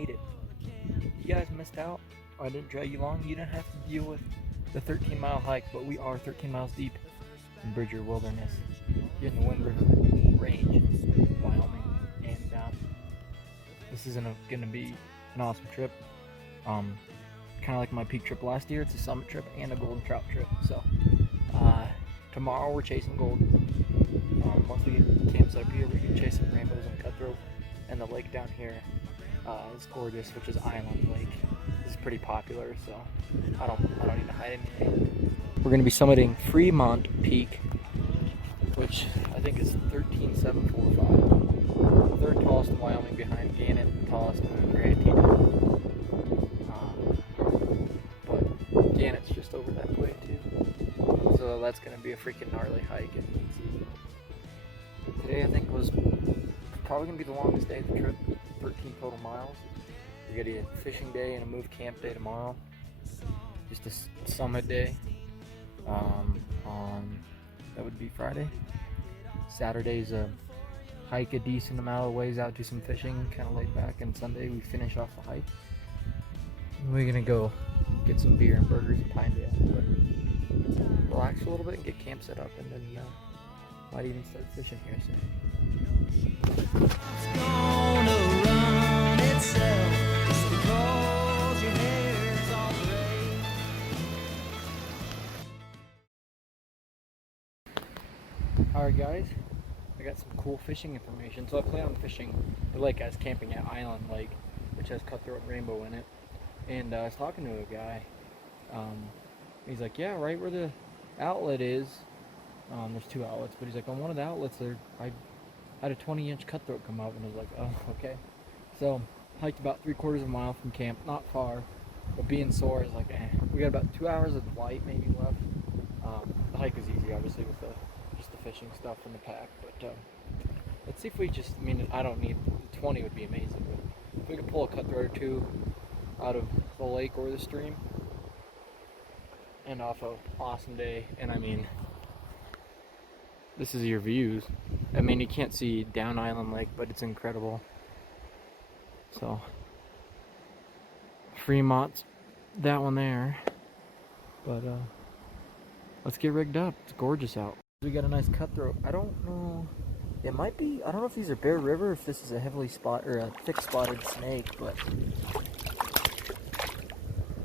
made it. You guys missed out. I didn't drag you long. You didn't have to deal with the 13-mile hike, but we are 13 miles deep in Bridger Wilderness here in the Wind River Range, Wyoming, and this is going to be an awesome trip. Kind of like my peak trip last year. It's a summit trip and a golden trout trip. So tomorrow we're chasing golden. Once we get camp set up here, we can chase some rainbows and cutthroat. And the lake down here is gorgeous, which is Island Lake. This is pretty popular, so I don't need to hide anything. We're going to be summiting Fremont Peak, which I think is 13,745. Third tallest in Wyoming, behind Gannett, tallest in Grand Teton. But Gannett's just over that way too, so that's going to be a freaking gnarly hike. And today I think was probably going to be the longest day of the trip, 13 total miles. We got a fishing day and a move camp day tomorrow. Just a summit day. That would be Friday. Saturday's a hike a decent amount of ways out, do some fishing, kind of laid back, and Sunday we finish off the hike. We're gonna go get some beer and burgers in Pinedale, but relax a little bit and get camp set up, and then might even start fishing here soon. Alright guys, I got some cool fishing information. So I plan on fishing the lake I was camping at, Island Lake, which has cutthroat and rainbow in it. And I was talking to a guy, he's like, yeah, right where the outlet is, there's two outlets, but he's like, on one of the outlets there, I had a 20-inch cutthroat come up, and I was like, oh, okay. So, hiked about 3/4 of a mile from camp, not far, but being sore, I was like, we got about 2 hours of light maybe left. The hike was easy, obviously, with just the fishing stuff in the pack, but let's see if we just, I don't need, 20 would be amazing, but if we could pull a cutthroat or two out of the lake or the stream, and off an awesome day. And this is your views. You can't see down Island Lake, but it's incredible. So Fremont's that one there, but let's get rigged up. It's gorgeous out. We got a nice cutthroat. I don't know, it might be, I don't know if these are Bear River, if this is a heavily spot or a thick spotted snake, but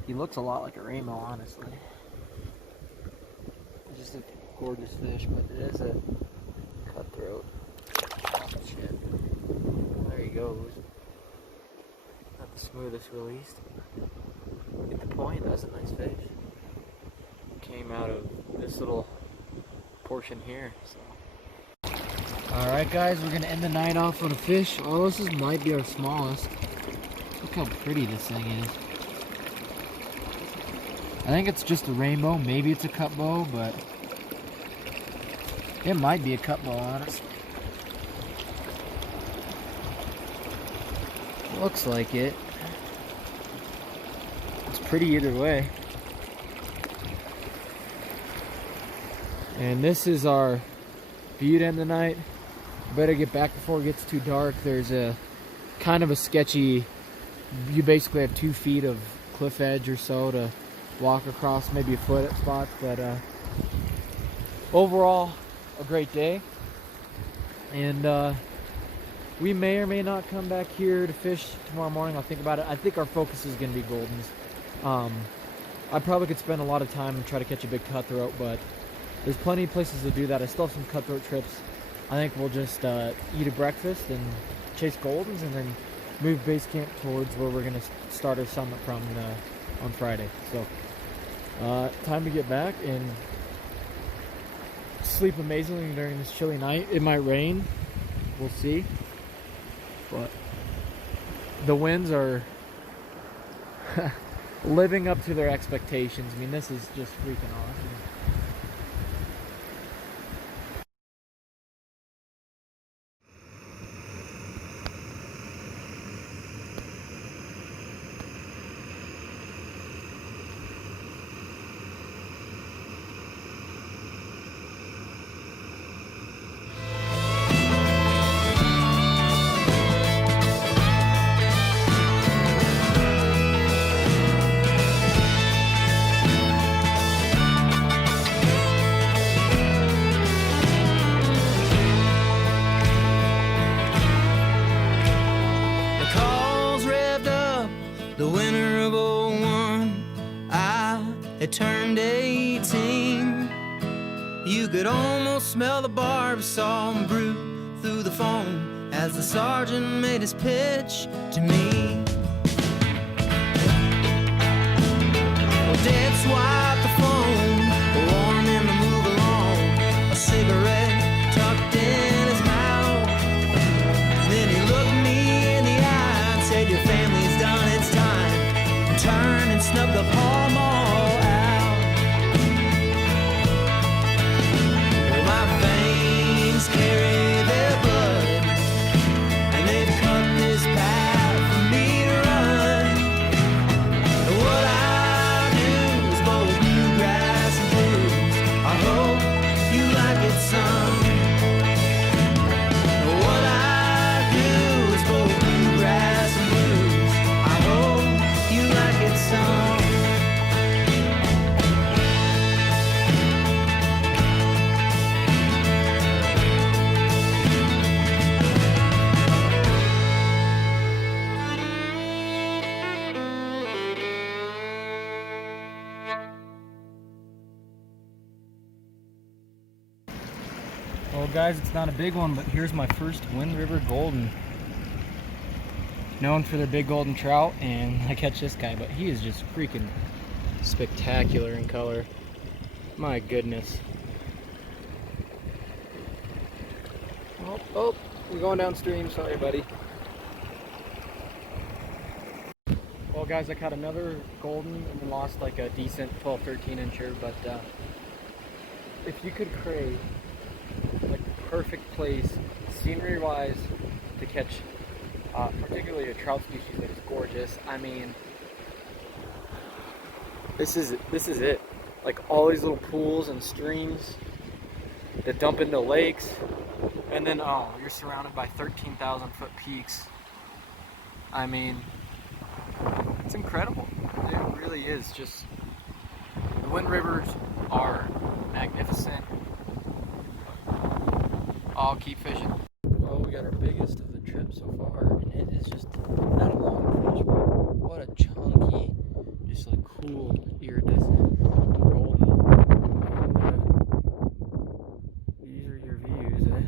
he looks a lot like a rainbow, honestly. It's just a gorgeous fish, but it is a cutthroat. Oh shit. There he goes. Not the smoothest released. Get the point, that's a nice fish. Came out of this little portion here, so. Alright guys, we're gonna end the night off on a fish. Oh, this might be our smallest. Look how pretty this thing is. I think it's just a rainbow, maybe it's a cut bow, but it might be a cut bow, honestly. Looks like it. It's pretty either way. And this is our view to end the night. Better get back before it gets too dark. There's a kind of a sketchy, you basically have 2 feet of cliff edge or so to walk across, maybe a foot at spots, but overall a great day. And we may or may not come back here to fish tomorrow morning. I'll think about it. I think our focus is going to be goldens. I probably could spend a lot of time and try to catch a big cutthroat, but there's plenty of places to do that. I still have some cutthroat trips. I think we'll just eat a breakfast and chase goldens, and then move base camp towards where we're going to start our summit from on Friday. So time to get back and sleep amazingly during this chilly night. It might rain, we'll see, but the winds are living up to their expectations. This is just freaking awesome. The winter of '01, I had turned 18. You could almost smell the barbasol brew through the foam as the sergeant made his pitch to me. Well, Dad swiped the phone, warned him to move along, a cigarette tucked in his mouth. Then he looked me in the eye and said, your family's done its time, and turned and snubbed the Pall Mall out. Well, my veins carry their blood, and they've cut this path for me to run. And what I do is both bluegrass and blues. I hope you like it some. What I do is both bluegrass and blues. I hope you like it some. Well guys, it's not a big one, but here's my first Wind River Golden. Known for their big golden trout, and I catch this guy, but he is just freaking spectacular in color. My goodness. Oh, we're going downstream, sorry buddy. Well guys, I caught another golden and lost like a decent 12-13 incher, but if you could crave like the perfect place, scenery wise, to catch particularly a trout species that is gorgeous. I mean, this is it. Like all these little pools and streams that dump into lakes, and then you're surrounded by 13,000 foot peaks. I mean, it's incredible. It really is. Just the Wind Rivers are magnificent. I'll keep fishing. Well, we got our biggest of the trip so far, and it is just not a long fish, but what a chunky, just like cool, iridescent golden. These are your views, eh?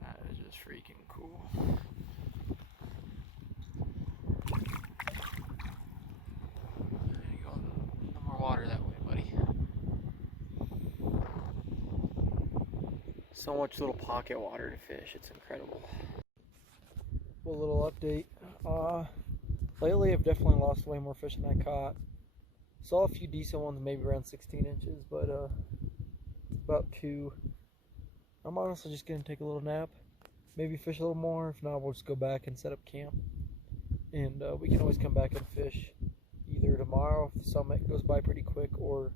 That is just freaking cool. There you go. No more water that way. So much little pocket water to fish, it's incredible. Well, a little update. Lately I've definitely lost way more fish than I caught. Saw a few decent ones, maybe around 16 inches, but about 2. I'm honestly just gonna take a little nap, maybe fish a little more. If not, we'll just go back and set up camp. And we can always come back and fish either tomorrow if the summit goes by pretty quick, or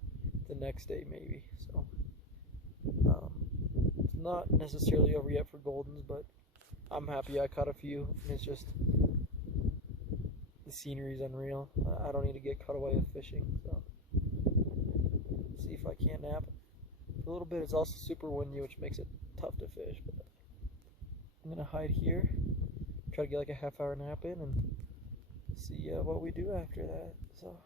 the next day maybe. So not necessarily over yet for goldens, but I'm happy I caught a few, and it's just the scenery's unreal. I don't need to get caught away with fishing, so see if I can't nap for a little bit. It's also super windy, which makes it tough to fish, but I'm gonna hide here, try to get like a half-hour nap in, and see what we do after that. So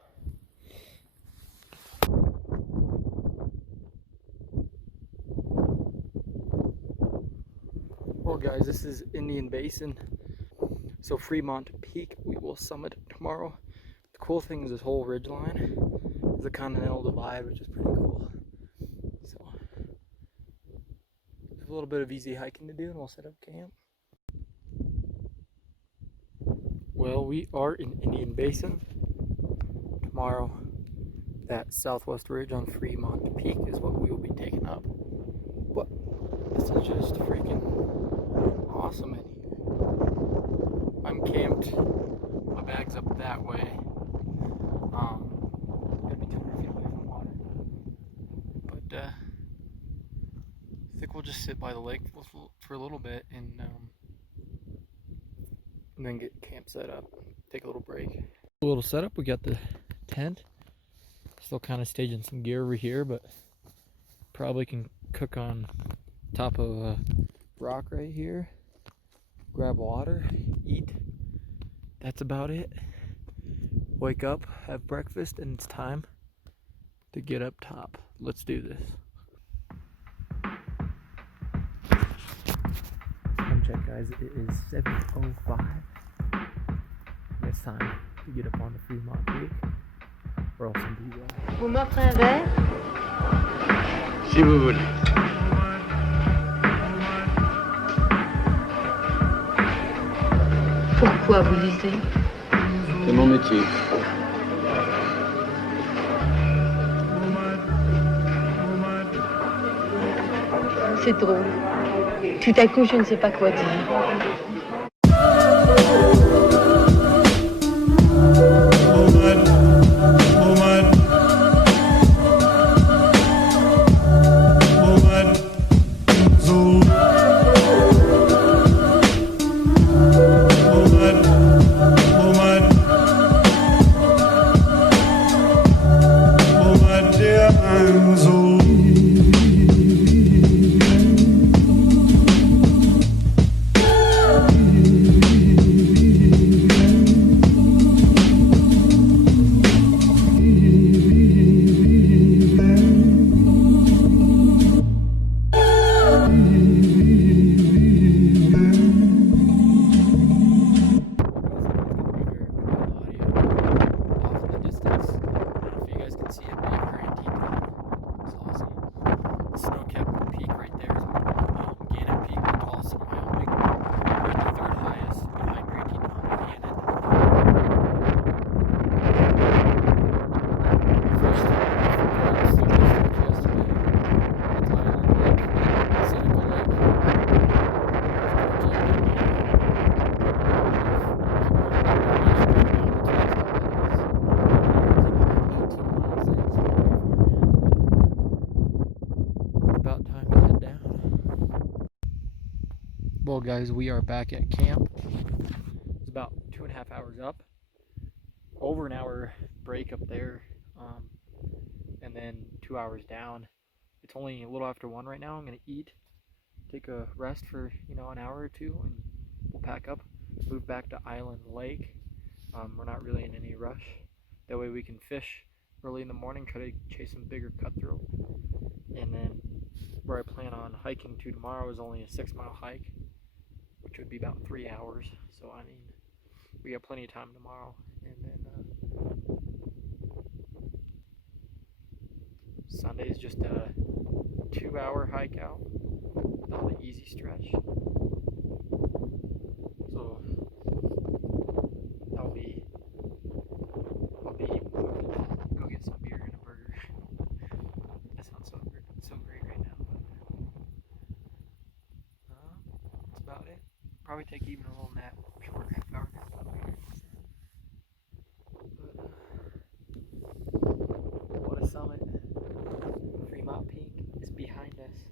well guys, this is Indian Basin, so Fremont Peak. We will summit tomorrow. The cool thing is this whole ridge line is a continental divide, which is pretty cool. So there's a little bit of easy hiking to do, and we'll set up camp. Well, we are in Indian Basin. Tomorrow, that southwest ridge on Fremont Peak is what we will be taking up. But this is just freaking awesome in here. I'm camped. My bag's up that way. Gotta be 200 feet away from water. But I think we'll just sit by the lake for a little bit, and then get camp set up. Take a little break. A little setup. We got the tent. Still kind of staging some gear over here, but probably can cook on top of a rock right here. grab water, eat. That's about it. Wake up, have breakfast, and it's time to get up top. Let's do this. Time check, guys. It is 7:05. It's time to get up on the Fremont Peak, or else I'm be well. Vous m'offrez un verre? Si vous voulez. Pourquoi vous lisez? C'est mon métier. C'est drôle. Tout à coup, je ne sais pas quoi dire. Fremont Peak right there is Fremont Peak, the tallest in Wyoming. We're at the third highest behind Grand Teton Canyon. First, yesterday, it's Island Lake, Seneca Lake. About time to head down. Well, guys, we are back at camp. It's about 2.5 hours up. Over an hour break up there, and then 2 hours down. It's only a little after 1 right now. I'm gonna eat, take a rest for an hour or two, and we'll pack up, move back to Island Lake. We're not really in any rush. That way we can fish early in the morning, try to chase some bigger cutthroat, and then where I plan on hiking to tomorrow is only a 6-mile hike, which would be about 3 hours. So I mean, we got plenty of time tomorrow, and then Sunday is just a 2-hour hike out, not an easy stretch. So I'll be go get some beer and a burger. That sounds so great right now, but that's about it. Probably take even a little nap, short half-hour nap later. But what a summit! Fremont Peak is behind us.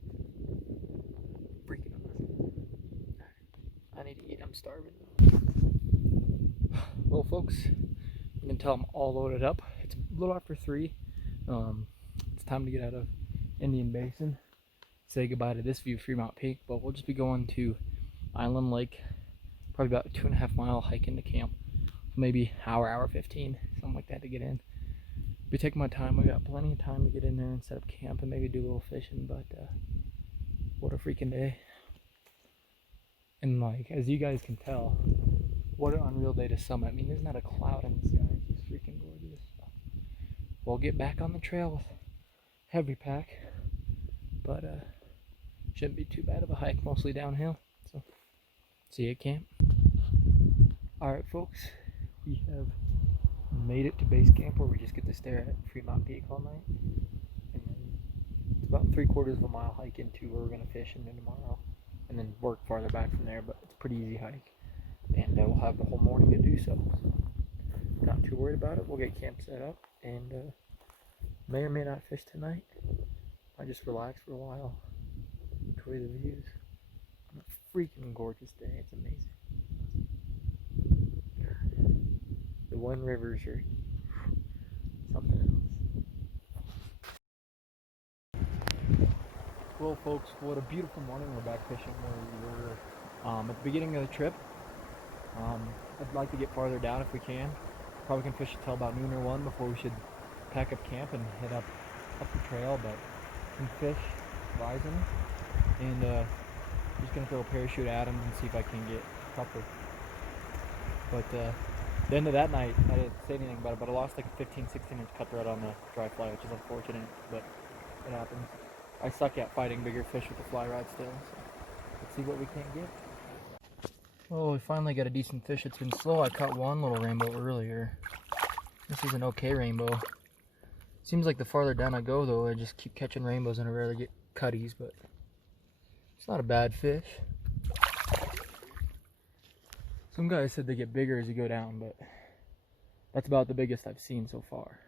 Freaking awesome. I need to eat. I'm starving. Well, folks, you can tell I'm all loaded up. It's a little after 3. It's time to get out of Indian Basin, say goodbye to this view of Fremont Peak, but we'll just be going to Island Lake, probably about a 2.5-mile hike into camp, maybe hour 15, something like that to get in. Be taking my time. We got plenty of time to get in there and set up camp and maybe do a little fishing, but what a freaking day. And like, as you guys can tell, what an unreal day to summit. I mean, there's not a cloud in the sky. It's just freaking gorgeous. We'll get back on the trail with heavy pack, but shouldn't be too bad of a hike, mostly downhill. So see you at camp. Alright folks, we have made it to base camp, where we just get to stare at Fremont Peak all night, and then it's about 3/4 of a mile hike into where we're going to fish and then tomorrow, and then work farther back from there, but it's a pretty easy hike, and we'll have the whole morning to do so. Not too worried about it. We'll get camp set up, and may or may not fish tonight. I just relax for a while, enjoy the views. On a freaking gorgeous day. It's amazing. The Wind Rivers are something else. Well, folks, what a beautiful morning. We're back fishing where we were at the beginning of the trip. I'd like to get farther down if we can. Probably can fish until about noon or 1 before we should pack up camp and head up the trail, but can fish rising, and just gonna throw a parachute at him and see if I can get copper. But the end of that night, I didn't say anything about it, but I lost like a 15-16 inch cutthroat on the dry fly, which is unfortunate, but it happens. I suck at fighting bigger fish with the fly rod still, so let's see what we can get. Oh, we finally got a decent fish. It's been slow. I caught one little rainbow earlier. This is an okay rainbow. Seems like the farther down I go, though, I just keep catching rainbows and I rarely get cutties, but it's not a bad fish. Some guys said they get bigger as you go down, but that's about the biggest I've seen so far.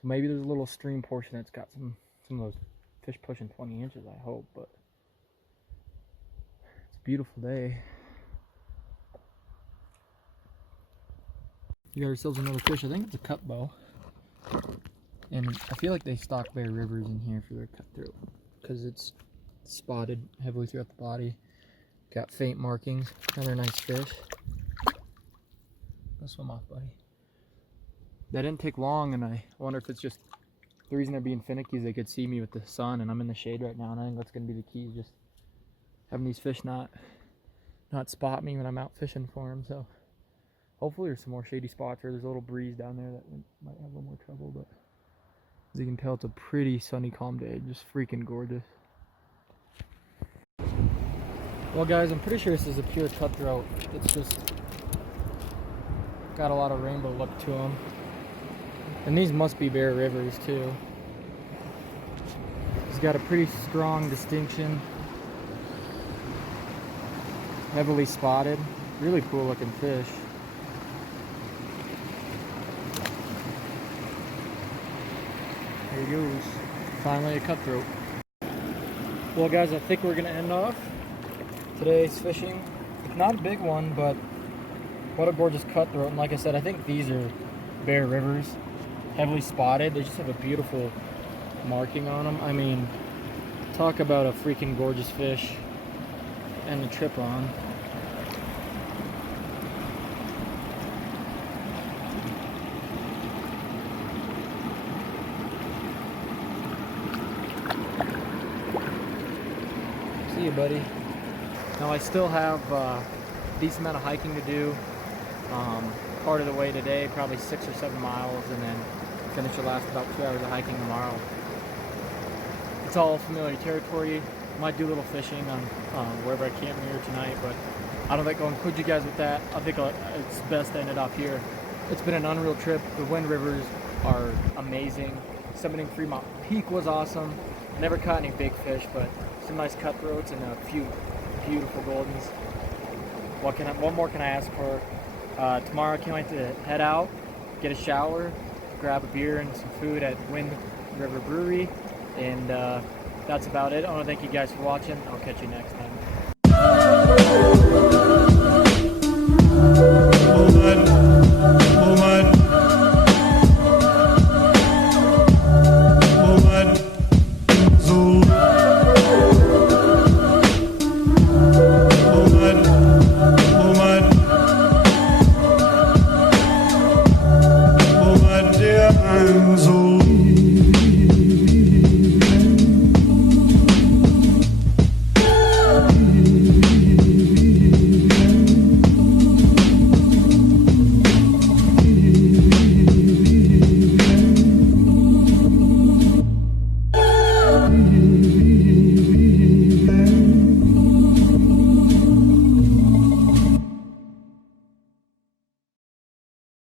So maybe there's a little stream portion that's got some of those fish pushing 20 inches, I hope, but it's a beautiful day. We got ourselves another fish. I think it's a cut bow. And I feel like they stock Bear Rivers in here for their cutthroat because it's spotted heavily throughout the body. Got faint markings. Another nice fish. Go swim off, buddy. That didn't take long, and I wonder if it's just the reason they're being finicky is they could see me with the sun, and I'm in the shade right now, and I think that's going to be the key, just having these fish not spot me when I'm out fishing for them. So hopefully there's some more shady spots, or there's a little breeze down there that might have a little more trouble, but as you can tell, it's a pretty sunny, calm day. Just freaking gorgeous. Well, guys, I'm pretty sure this is a pure cutthroat. It's just got a lot of rainbow look to them. And these must be Bear Rivers, too. He's got a pretty strong distinction. Heavily spotted. Really cool looking fish. There he goes. Finally a cutthroat. Well, guys, I think we're gonna end off today's fishing. Not a big one, but what a gorgeous cutthroat. And like I said, I think these are Bear Rivers. Heavily spotted. They just have a beautiful marking on them. I mean, talk about a freaking gorgeous fish and the trip on. See you, buddy. Now I still have a decent amount of hiking to do. Part of the way today, probably 6 or 7 miles, and then finish the last about 2 hours of hiking tomorrow. It's all familiar territory. Might do a little fishing on wherever I camp near tonight, but I don't think I'll include you guys with that. I think it's best to end it off here. It's been an unreal trip. The wind rivers are amazing. Summiting Fremont Peak was awesome. Never caught any big fish, but some nice cutthroats and a few beautiful goldens. What more can I ask for? Tomorrow I can't wait to head out, get a shower, grab a beer and some food at Wind River Brewery, and that's about it. I want to thank you guys for watching. I'll catch you next time.